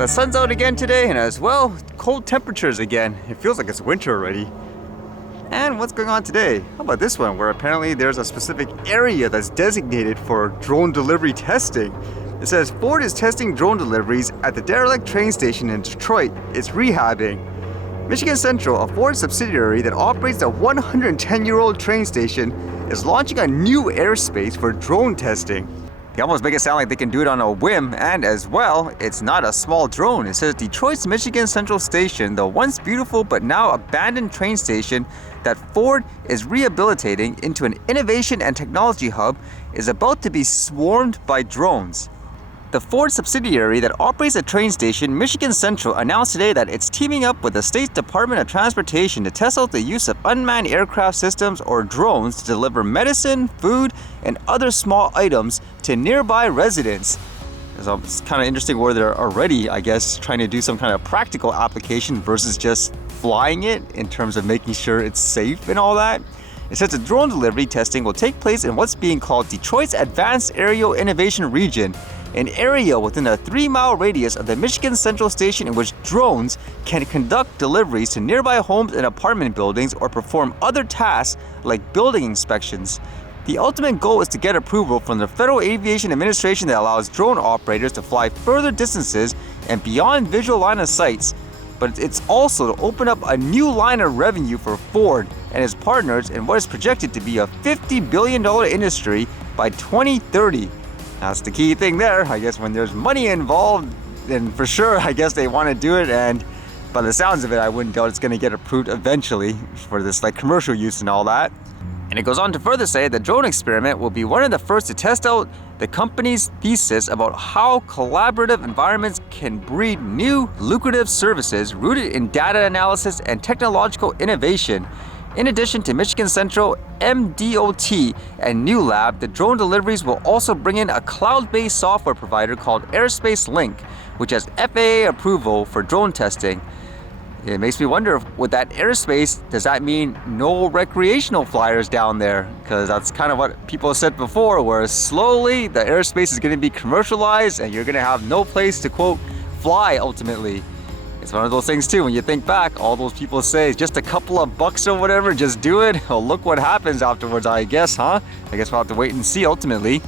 The sun's out again today, and as well, cold temperatures again. It feels like it's winter already. And what's going on today? How about this one, where apparently there's a specific area that's designated for drone delivery testing. It says Ford is testing drone deliveries at the derelict train station in Detroit. It's rehabbing. Michigan Central, a Ford subsidiary that operates the 110-year-old train station, is launching a new airspace for drone testing. They almost make it sound like they can do it on a whim, and as well, it's not a small drone. It says Detroit's Michigan Central Station, the once beautiful but now abandoned train station that Ford is rehabilitating into an innovation and technology hub, is about to be swarmed by drones. The Ford subsidiary that operates the train station, Michigan Central, announced today that it's teaming up with the state's Department of Transportation to test out the use of unmanned aircraft systems or drones to deliver medicine, food, and other small items to nearby residents. So it's kind of interesting where they're already, I guess, trying to do some kind of practical application versus just flying it in terms of making sure it's safe and all that. It says the drone delivery testing will take place in what's being called Detroit's Advanced Aerial Innovation Region, an area within a 3-mile radius of the Michigan Central Station in which drones can conduct deliveries to nearby homes and apartment buildings or perform other tasks like building inspections. The ultimate goal is to get approval from the Federal Aviation Administration that allows drone operators to fly further distances and beyond visual line of sight. But it's also to open up a new line of revenue for Ford and its partners in what is projected to be a $50 billion industry by 2030. That's the key thing there. I guess when there's money involved, then for sure, I guess they want to do it. And by the sounds of it, I wouldn't doubt it's going to get approved eventually for this like commercial use and all that. And it goes on to further say the drone experiment will be one of the first to test out the company's thesis about how collaborative environments can breed new, lucrative services rooted in data analysis and technological innovation. In addition to Michigan Central, MDOT, and New Lab, the drone deliveries will also bring in a cloud-based software provider called Airspace Link, which has FAA approval for drone testing. It makes me wonder, with that airspace, does that mean no recreational flyers down there? Because that's kind of what people said before, where slowly the airspace is going to be commercialized and you're going to have no place to, quote, fly ultimately. It's one of those things too, when you think back, all those people say, just a couple of bucks or whatever, just do it. Well, look what happens afterwards, I guess, huh? I guess we'll have to wait and see ultimately.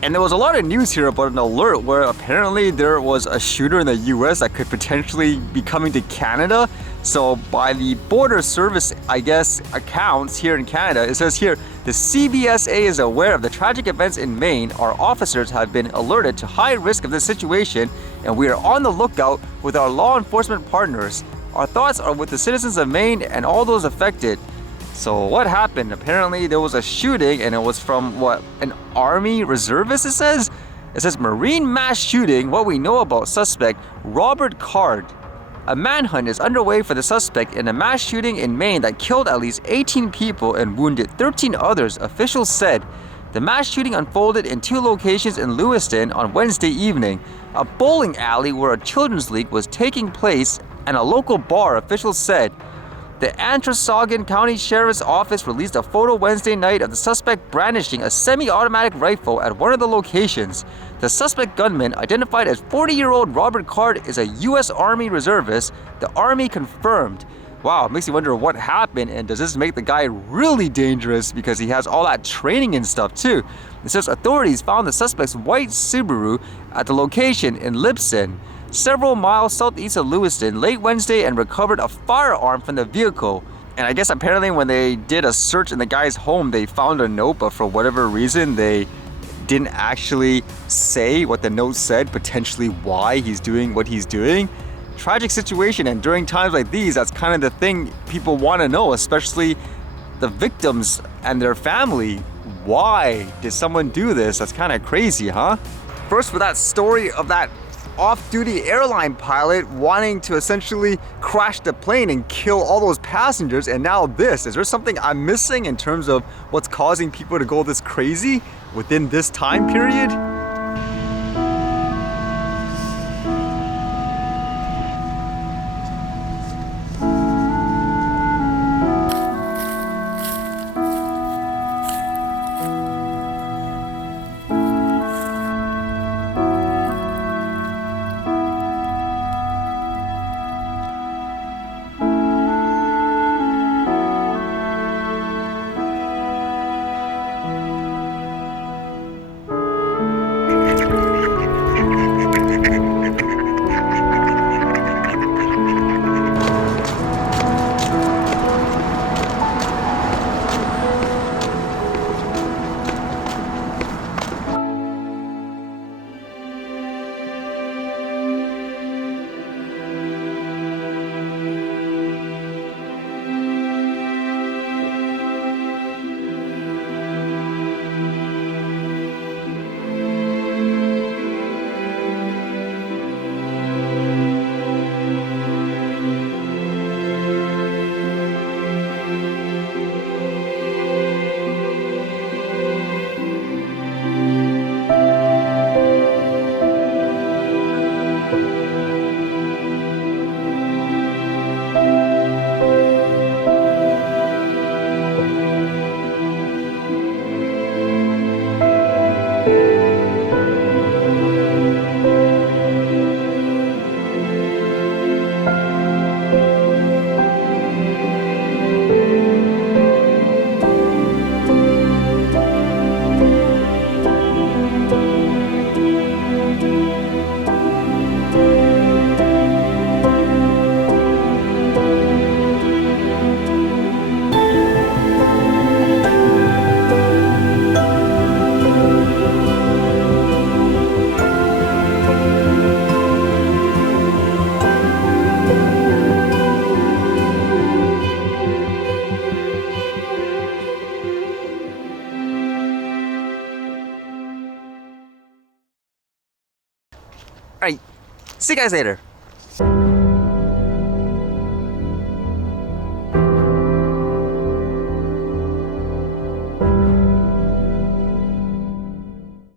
And there was a lot of news here about an alert where apparently there was a shooter in the US that could potentially be coming to Canada. So by the border service, I guess, accounts here in Canada, it says here, the CBSA is aware of the tragic events in Maine. Our officers have been alerted to high risk of this situation, and we are on the lookout with our law enforcement partners. Our thoughts are with the citizens of Maine and all those affected. So what happened? Apparently there was a shooting, and it was from what, an Army reservist, it says? It says Marine mass shooting, what we know about suspect Robert Card. A manhunt is underway for the suspect in a mass shooting in Maine that killed at least 18 people and wounded 13 others, officials said. The mass shooting unfolded in 2 locations in Lewiston on Wednesday evening, a bowling alley where a children's league was taking place, and a local bar, officials said. The Androscoggin County Sheriff's Office released a photo Wednesday night of the suspect brandishing a semi-automatic rifle at one of the locations. The suspect gunman, identified as 40-year-old Robert Card, is a U.S. Army reservist, the Army confirmed. Wow, it makes you wonder what happened, and does this make the guy really dangerous because he has all that training and stuff too? It says authorities found the suspect's white Subaru at the location in Libsyn, several miles southeast of Lewiston, late Wednesday, and recovered a firearm from the vehicle. And I guess apparently when they did a search in the guy's home, they found a note, but for whatever reason, they didn't actually say what the note said, potentially why he's doing what he's doing. Tragic situation, and during times like these, that's kind of the thing people want to know, especially the victims and their family. Why did someone do this? That's kind of crazy, huh? First, for that story of that off-duty airline pilot wanting to essentially crash the plane and kill all those passengers, and now this. Is there something I'm missing in terms of what's causing people to go this crazy within this time period? Alright, see you guys later.